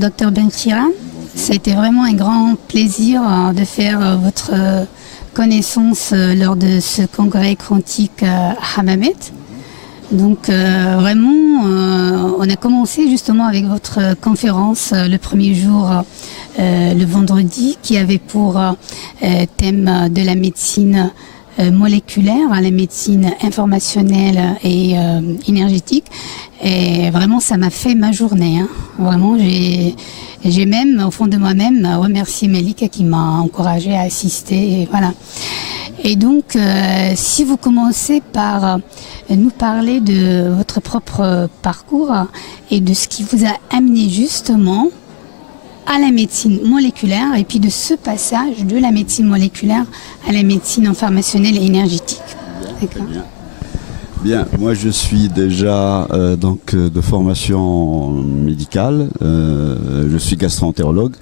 Dr Benchira. Ça a été vraiment un grand plaisir de faire votre connaissance lors de ce congrès quantique à Hammamet. Donc vraiment, on a commencé justement avec votre conférence le premier jour, le vendredi, qui avait pour thème de la médecine moléculaire à la médecine informationnelle et énergétique. Et vraiment, ça m'a fait ma journée. Vraiment, j'ai même, au fond de moi-même, remercié Malika qui m'a encouragée à assister. Et voilà. Et donc, si vous commencez par nous parler de votre propre parcours et de ce qui vous a amené justement à la médecine moléculaire et puis de ce passage de la médecine moléculaire à la médecine informationnelle et énergétique. D'accord. Bien, moi je suis déjà donc de formation médicale, je suis gastro-entérologue,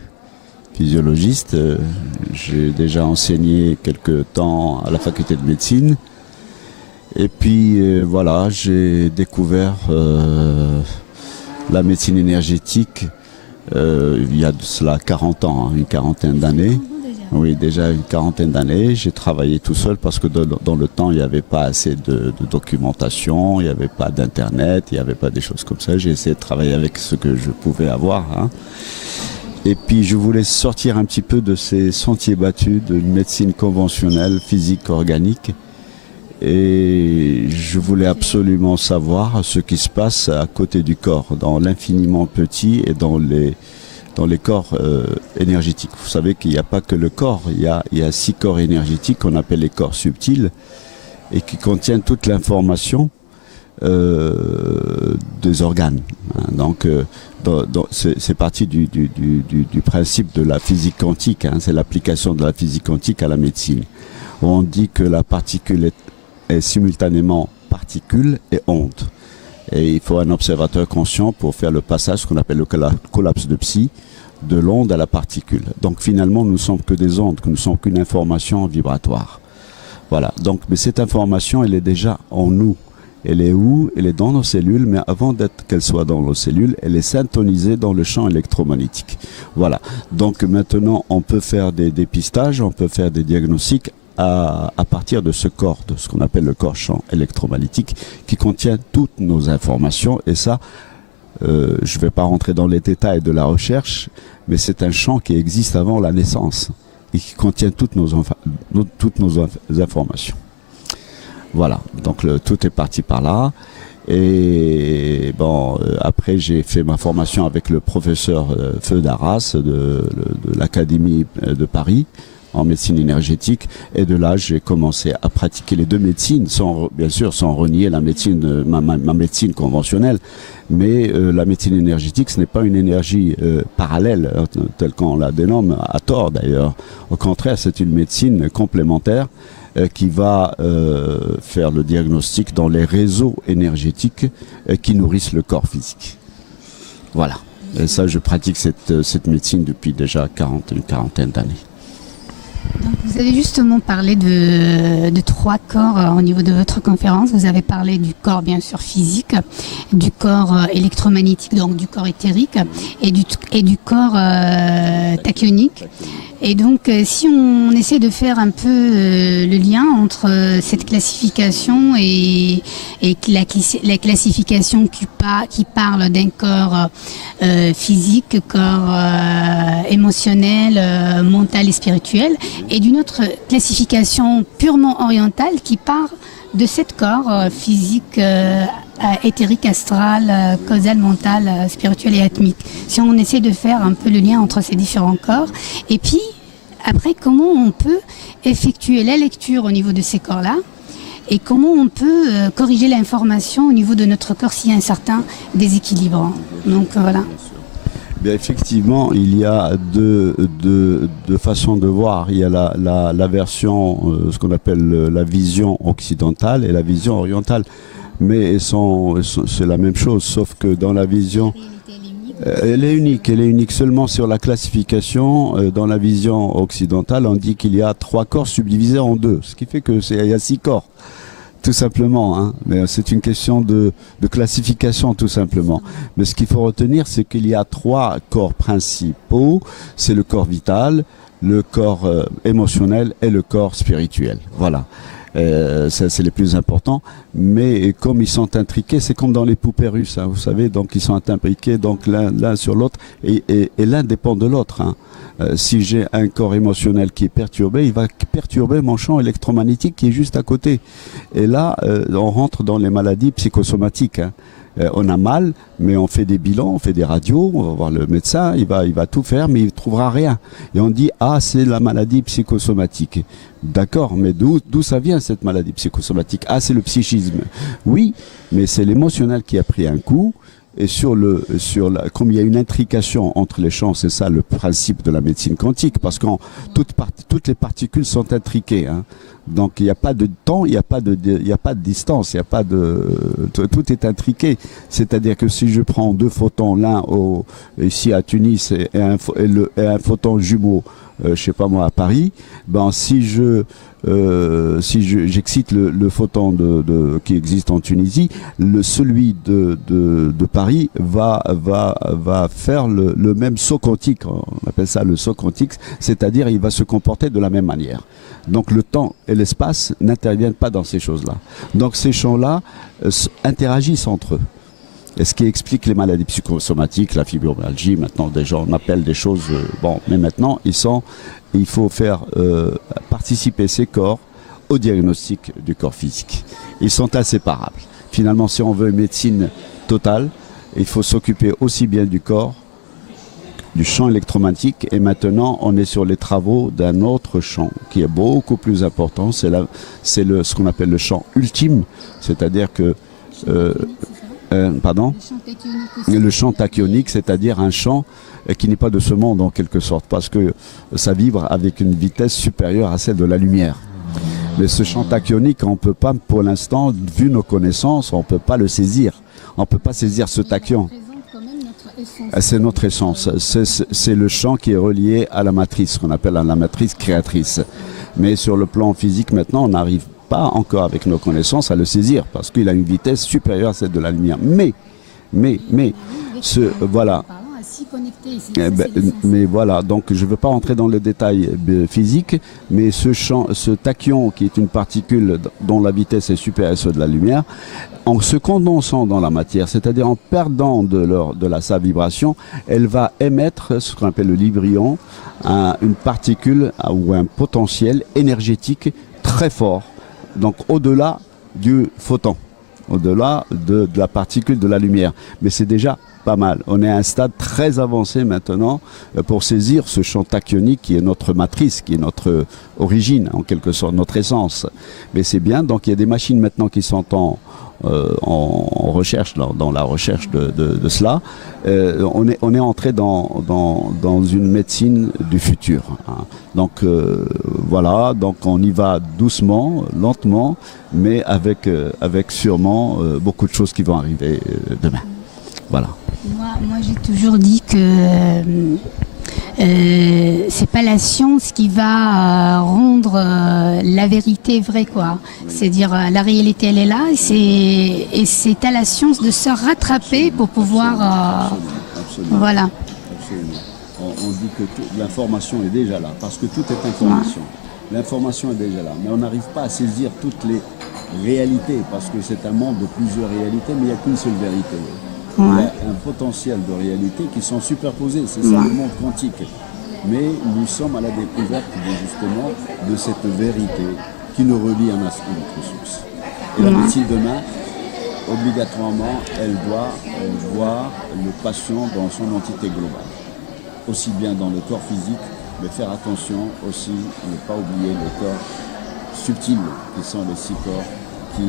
physiologiste, j'ai déjà enseigné quelques temps à la faculté de médecine et puis voilà, j'ai découvert la médecine énergétique il y a de cela 40 ans, une quarantaine d'années. Oui, déjà une quarantaine d'années. J'ai travaillé tout seul parce que dans le temps, il n'y avait pas assez de documentation, il n'y avait pas d'internet, il n'y avait pas des choses comme ça. J'ai essayé de travailler avec ce que je pouvais avoir. Et puis je voulais sortir un petit peu de ces sentiers battus de médecine conventionnelle, physique, organique. Et je voulais absolument savoir ce qui se passe à côté du corps, dans l'infiniment petit et dans les corps énergétiques. Vous savez qu'il n'y a pas que le corps, il y a 6 corps énergétiques qu'on appelle les corps subtils et qui contiennent toute l'information des organes. Donc c'est parti du principe de la physique quantique, c'est l'application de la physique quantique à la médecine. On dit que la particule est simultanément particule et onde. Et il faut un observateur conscient pour faire le passage, ce qu'on appelle le collapse de Psi, de l'onde à la particule. Donc finalement, nous ne sommes que des ondes, que nous ne sommes qu'une information vibratoire. Voilà. Donc, mais cette information, elle est déjà en nous. Elle est où? Elle est dans nos cellules, mais avant qu'elle soit dans nos cellules, elle est syntonisée dans le champ électromagnétique. Voilà. Donc maintenant, on peut faire des dépistages, on peut faire des diagnostics à partir de ce corps, de ce qu'on appelle le corps champ électromagnétique, qui contient toutes nos informations. Et ça, je ne vais pas rentrer dans les détails de la recherche, mais c'est un champ qui existe avant la naissance et qui contient toutes nos informations. Voilà, donc tout est parti par là. Et bon, après j'ai fait ma formation avec le professeur Feu d'Arras de l'Académie de Paris en médecine énergétique, et de là j'ai commencé à pratiquer les deux médecines, bien sûr sans renier la médecine, ma médecine conventionnelle, mais la médecine énergétique, ce n'est pas une énergie parallèle telle qu'on la dénomme, à tort d'ailleurs. Au contraire, c'est une médecine complémentaire qui va faire le diagnostic dans les réseaux énergétiques qui nourrissent le corps physique. Voilà, et ça je pratique cette médecine depuis déjà une quarantaine d'années. Donc vous avez justement parlé de 3 corps au niveau de votre conférence. Vous avez parlé du corps bien sûr physique, du corps électromagnétique, donc du corps éthérique, et du corps tachyonique. Et donc si on essaie de faire un peu le lien entre cette classification et la classification qui parle d'un corps physique, corps émotionnel, mental et spirituel, et d'une autre classification purement orientale qui part de cet corps physique, éthérique, astral, causal, mental, spirituel et atmique. Si on essaie de faire un peu le lien entre ces différents corps, et puis après comment on peut effectuer la lecture au niveau de ces corps-là, et comment on peut corriger l'information au niveau de notre corps s'il y a un certain déséquilibre. Donc voilà. Bien, effectivement, il y a deux façons de voir. Il y a la version, ce qu'on appelle la vision occidentale et la vision orientale. Mais c'est la même chose, sauf que dans la vision... Elle est unique seulement sur la classification. Dans la vision occidentale, on dit qu'il y a 3 corps subdivisés en 2, ce qui fait qu'il y a 6 corps. Tout simplement, hein. Mais c'est une question de classification tout simplement. Mais ce qu'il faut retenir, c'est qu'il y a 3 corps principaux. C'est le corps vital, le corps émotionnel et le corps spirituel. Voilà. Ça, c'est les plus importants. Mais comme ils sont intriqués, c'est comme dans les poupées russes, hein, vous savez. Donc ils sont intriqués donc l'un sur l'autre et l'un dépend de l'autre. Hein. Si j'ai un corps émotionnel qui est perturbé, il va perturber mon champ électromagnétique qui est juste à côté. Et là, on rentre dans les maladies psychosomatiques. Hein. On a mal, mais on fait des bilans, on fait des radios, on va voir le médecin, il va tout faire, mais il ne trouvera rien. Et on dit, ah, c'est la maladie psychosomatique. D'accord, mais d'où ça vient cette maladie psychosomatique? Ah, c'est le psychisme. Oui, mais c'est l'émotionnel qui a pris un coup. Et comme il y a une intrication entre les champs, c'est ça le principe de la médecine quantique, parce que toutes les particules sont intriquées. Hein. Donc il n'y a pas de temps, il n'y a pas de distance, il n'y a pas de tout est intriqué. C'est-à-dire que si je prends 2 photons, l'un ici à Tunis et un photon jumeau, je sais pas moi à Paris, ben si j'excite le photon qui existe en Tunisie, celui de Paris va faire le même saut quantique. On appelle ça le saut quantique, c'est-à-dire il va se comporter de la même manière. Donc le temps et l'espace n'interviennent pas dans ces choses-là. Donc ces champs-là interagissent entre eux. Et ce qui explique les maladies psychosomatiques, la fibromyalgie, maintenant déjà on appelle des choses... mais maintenant il faut faire participer ces corps au diagnostic du corps physique. Ils sont inséparables. Finalement, si on veut une médecine totale, il faut s'occuper aussi bien du corps, du champ électromagnétique, et maintenant on est sur les travaux d'un autre champ qui est beaucoup plus important, c'est ce qu'on appelle le champ ultime, c'est-à-dire que... pardon ? Le champ tachyonique, c'est-à-dire un champ qui n'est pas de ce monde en quelque sorte, parce que ça vibre avec une vitesse supérieure à celle de la lumière. Mais ce champ tachyonique, on ne peut pas, pour l'instant, vu nos connaissances, on ne peut pas le saisir. On ne peut pas saisir ce tachyon. C'est notre essence. C'est le champ qui est relié à la matrice, qu'on appelle la matrice créatrice. Mais sur le plan physique, maintenant, on n'arrive pas encore avec nos connaissances à le saisir, parce qu'il a une vitesse supérieure à celle de la lumière. Voilà. Mais voilà, donc je ne veux pas rentrer dans le détail physique, mais ce tachyon qui est une particule dont la vitesse est supérieure à celle de la lumière, en se condensant dans la matière, c'est-à-dire en perdant sa vibration, elle va émettre ce qu'on appelle le librion, une particule ou un potentiel énergétique très fort, donc au-delà du photon, au-delà de la particule de la lumière. Mais c'est déjà pas mal. On est à un stade très avancé maintenant pour saisir ce champ tachyonique qui est notre matrice, qui est notre origine, en quelque sorte, notre essence. Mais c'est bien, donc il y a des machines maintenant qui sont en recherche, dans la recherche de cela. On est entré dans une médecine du futur. Hein. Donc voilà, donc on y va doucement, lentement, mais avec sûrement beaucoup de choses qui vont arriver demain. Voilà. Moi j'ai toujours dit que c'est pas la science qui va rendre la vérité vraie, quoi. C'est-à-dire la réalité elle est là et c'est à la science de se rattraper pour pouvoir Absolument. Voilà. Absolument. On dit que l'information est déjà là, parce que tout est information. Ouais. L'information est déjà là, mais on n'arrive pas à saisir toutes les réalités, parce que c'est un monde de plusieurs réalités, mais il n'y a qu'une seule vérité. Ouais. Il y a un potentiel de réalités qui sont superposées, c'est ça le monde quantique. Mais nous sommes à la découverte justement de cette vérité qui nous relie à notre source. Et la médecine demain, obligatoirement, elle doit voir le patient dans son entité globale. Aussi bien dans le corps physique, mais faire attention aussi, ne pas oublier le corps subtil, qui sont les 6 corps qui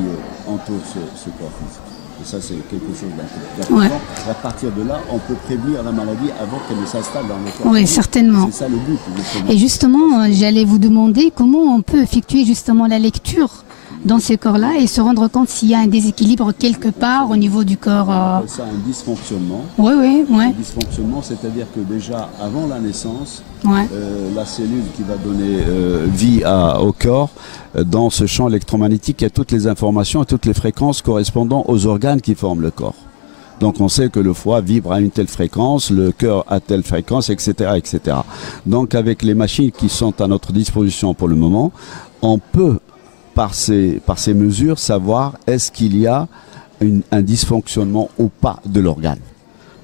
entourent ce corps physique. Et ça, c'est quelque chose d'important. Ouais. À partir de là, on peut prévenir la maladie avant qu'elle ne s'installe dans le corps. Oui, certainement. C'est ça le but. Justement. Et justement, j'allais vous demander comment on peut effectuer justement la lecture dans ce corps-là et se rendre compte s'il y a un déséquilibre quelque part au niveau du corps. On appelle ça un dysfonctionnement. Oui, oui, oui. Un dysfonctionnement, c'est-à-dire que déjà avant la naissance, Ouais. la cellule qui va donner vie au corps, dans ce champ électromagnétique, il y a toutes les informations et toutes les fréquences correspondant aux organes qui forment le corps. Donc on sait que le foie vibre à une telle fréquence, le cœur à telle fréquence, etc., etc. Donc avec les machines qui sont à notre disposition pour le moment, on peut par ces mesures savoir est-ce qu'il y a un dysfonctionnement ou pas de l'organe.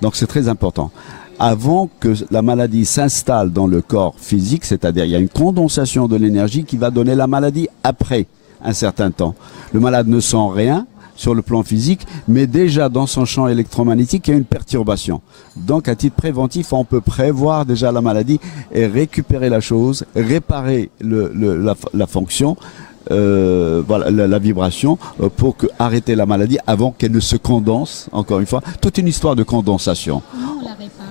Donc c'est très important. Avant que la maladie s'installe dans le corps physique, c'est-à-dire il y a une condensation de l'énergie qui va donner la maladie après un certain temps. Le malade ne sent rien sur le plan physique, mais déjà dans son champ électromagnétique, il y a une perturbation. Donc à titre préventif, on peut prévoir déjà la maladie et récupérer la chose, réparer la fonction, voilà, la vibration pour arrêter la maladie avant qu'elle ne se condense, encore une fois. Toute une histoire de condensation. Comment on la répare?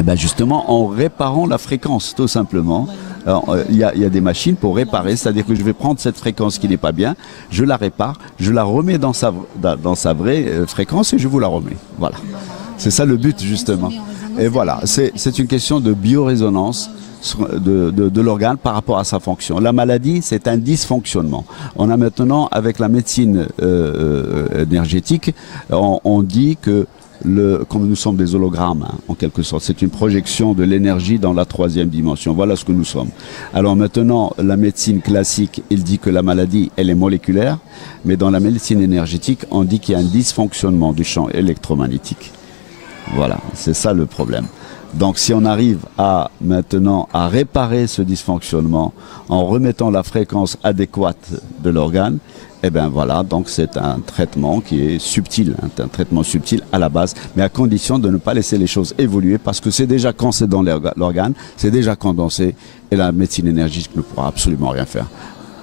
Eh ben justement, en réparant la fréquence, tout simplement. Il y a des machines pour réparer, c'est-à-dire que je vais prendre cette fréquence qui n'est pas bien, je la répare, je la remets dans sa vraie fréquence et je vous la remets. Voilà. C'est ça le but, justement. Et voilà, c'est une question de biorésonance de l'organe par rapport à sa fonction. La maladie, c'est un dysfonctionnement. On a maintenant, avec la médecine énergétique, on dit que comme nous sommes des hologrammes, hein, en quelque sorte, c'est une projection de l'énergie dans la troisième dimension. Voilà ce que nous sommes. Alors maintenant, la médecine classique, il dit que la maladie, elle est moléculaire, mais dans la médecine énergétique, on dit qu'il y a un dysfonctionnement du champ électromagnétique. Voilà, c'est ça le problème. Donc si on arrive maintenant à réparer ce dysfonctionnement en remettant la fréquence adéquate de l'organe, eh bien voilà, donc c'est un traitement qui est subtil, hein, un traitement subtil à la base, mais à condition de ne pas laisser les choses évoluer parce que c'est déjà coincé dans l'organe, c'est déjà condensé et la médecine énergétique ne pourra absolument rien faire.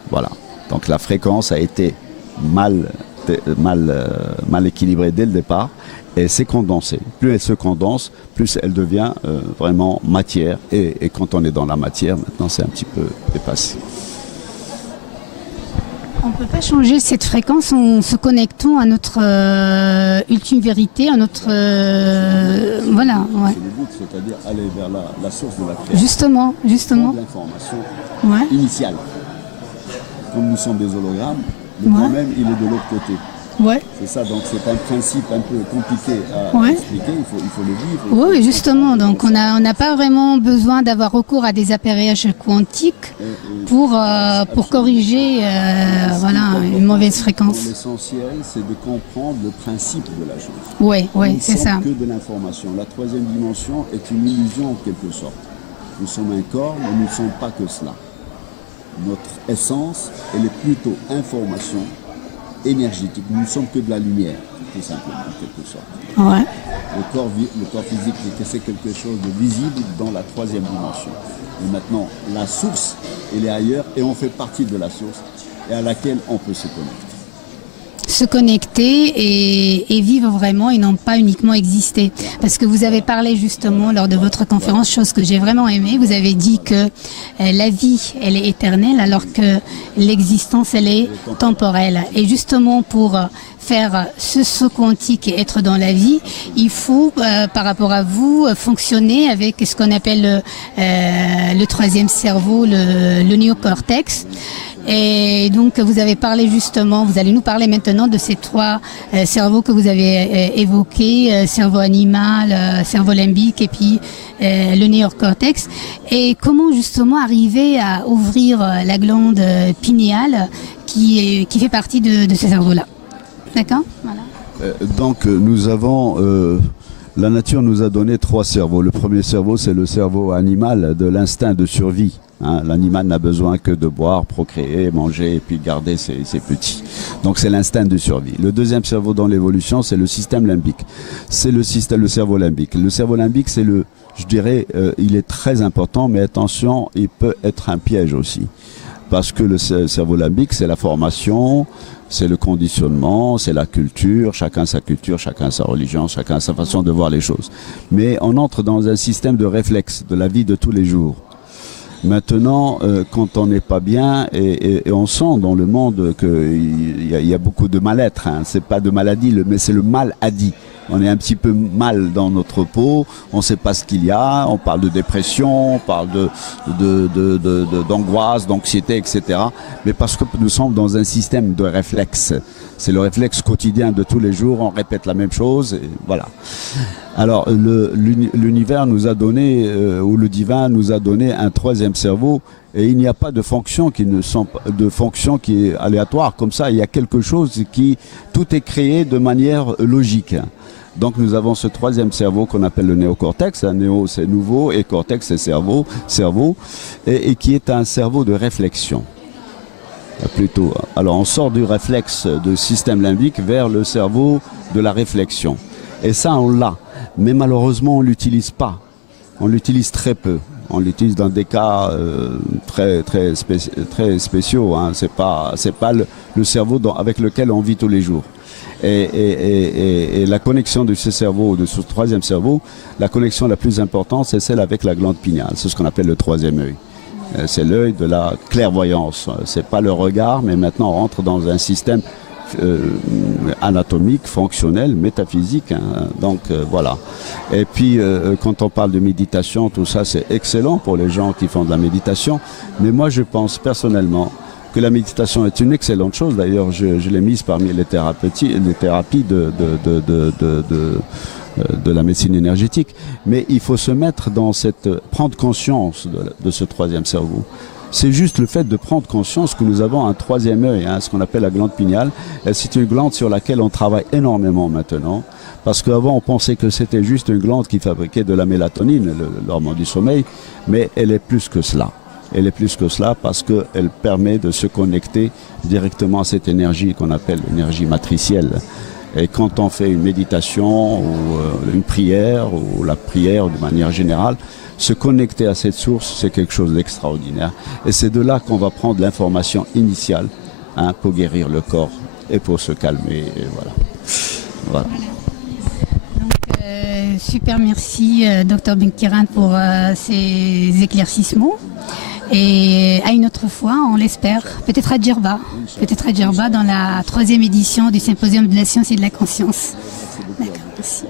Voilà, donc la fréquence a été mal équilibrée dès le départ et c'est condensé. Plus elle se condense, plus elle devient vraiment matière et quand on est dans la matière, maintenant c'est un petit peu dépassé. On ne peut pas changer cette fréquence en se connectant à notre ultime vérité, à notre... voilà, ouais. C'est le but, c'est-à-dire aller vers la source de la création. Justement. L'information initiale. Comme nous sommes des hologrammes, le problème, il est de l'autre côté. Ouais. C'est ça, donc c'est un principe un peu compliqué à expliquer, il faut le vivre. Oui, justement, donc on n'a pas vraiment besoin d'avoir recours à des appareillages quantiques pour corriger voilà, une mauvaise fréquence. L'essentiel, c'est de comprendre le principe de la chose. Oui, c'est ça. Nous ne sommes que de l'information. La troisième dimension est une illusion en quelque sorte. Nous sommes un corps, mais nous ne sommes pas que cela. Notre essence, elle est plutôt information énergétique. Nous ne sommes que de la lumière, tout simplement, en quelque sorte. Ouais. Le corps physique, c'est quelque chose de visible dans la troisième dimension. Et maintenant, la source, elle est ailleurs et on fait partie de la source et à laquelle on peut se connecter. Se connecter et vivre vraiment et non pas uniquement exister. Parce que vous avez parlé justement lors de votre conférence, chose que j'ai vraiment aimée, vous avez dit que la vie, elle est éternelle alors que l'existence, elle est temporelle. Et justement pour faire ce saut quantique et être dans la vie, il faut, par rapport à vous, fonctionner avec ce qu'on appelle le troisième cerveau, le néocortex. Et donc vous avez parlé justement, vous allez nous parler maintenant de ces trois cerveaux que vous avez évoqués, cerveau animal, cerveau limbique et puis le néocortex. Et comment justement arriver à ouvrir la glande pinéale qui fait partie de ce cerveau-là. D'accord ? Voilà. Donc nous avons... la nature nous a donné trois cerveaux. Le premier cerveau, c'est le cerveau animal de l'instinct de survie. Hein, l'animal n'a besoin que de boire, procréer, manger et puis garder ses petits. Donc c'est l'instinct de survie. Le deuxième cerveau dans l'évolution, c'est le système limbique. C'est le cerveau limbique. Le cerveau limbique, je dirais, il est très important, mais attention, il peut être un piège aussi. Parce que le cerveau limbique, c'est la formation, c'est le conditionnement, c'est la culture, chacun sa religion, chacun sa façon de voir les choses. Mais on entre dans un système de réflexe de la vie de tous les jours. Maintenant, quand on n'est pas bien, et on sent dans le monde qu'il y a beaucoup de mal-être, hein. C'est pas de maladie, mais c'est le mal-adi. On est un petit peu mal dans notre peau, on ne sait pas ce qu'il y a, on parle de dépression, on parle d'angoisse, d'anxiété, etc. Mais parce que nous sommes dans un système de réflexe. C'est le réflexe quotidien de tous les jours, on répète la même chose, et voilà. Alors l'univers nous a donné, ou le divin nous a donné un troisième cerveau, et il n'y a pas de fonction qui est aléatoire comme ça. Il y a quelque chose tout est créé de manière logique. Donc nous avons ce troisième cerveau qu'on appelle le néocortex. Néo c'est nouveau et cortex c'est cerveau, et qui est un cerveau de réflexion. Plutôt. Alors on sort du réflexe du système limbique vers le cerveau de la réflexion. Et ça on l'a. Mais malheureusement on ne l'utilise pas. On l'utilise très peu. On l'utilise dans des cas très spéciaux. Hein. C'est pas le cerveau avec lequel on vit tous les jours. Et la connexion de ce cerveau, de ce troisième cerveau, la connexion la plus importante, c'est celle avec la glande pinéale. C'est ce qu'on appelle le troisième œil. C'est l'œil de la clairvoyance. C'est pas le regard, mais maintenant on rentre dans un système anatomique, fonctionnel, métaphysique. Hein. Donc voilà. Et puis quand on parle de méditation, tout ça c'est excellent pour les gens qui font de la méditation. Mais moi je pense personnellement que la méditation est une excellente chose. D'ailleurs je l'ai mise parmi les thérapies de la médecine énergétique. Mais il faut se mettre dans prendre conscience de ce troisième cerveau. C'est juste le fait de prendre conscience que nous avons un troisième œil, hein, ce qu'on appelle la glande pinéale. C'est une glande sur laquelle on travaille énormément maintenant. Parce qu'avant, on pensait que c'était juste une glande qui fabriquait de la mélatonine, l'hormone du sommeil. Mais elle est plus que cela. Elle est plus que cela parce qu'elle permet de se connecter directement à cette énergie qu'on appelle l'énergie matricielle. Et quand on fait une méditation ou une prière, ou la prière de manière générale, se connecter à cette source, c'est quelque chose d'extraordinaire. Et c'est de là qu'on va prendre l'information initiale, hein, pour guérir le corps et pour se calmer. Et voilà. Donc, super merci, Dr Benkiran, pour ces éclaircissements. Et à une autre fois, on l'espère, peut-être à Djerba, dans la 3e édition du Symposium de la science et de la conscience. D'accord, merci.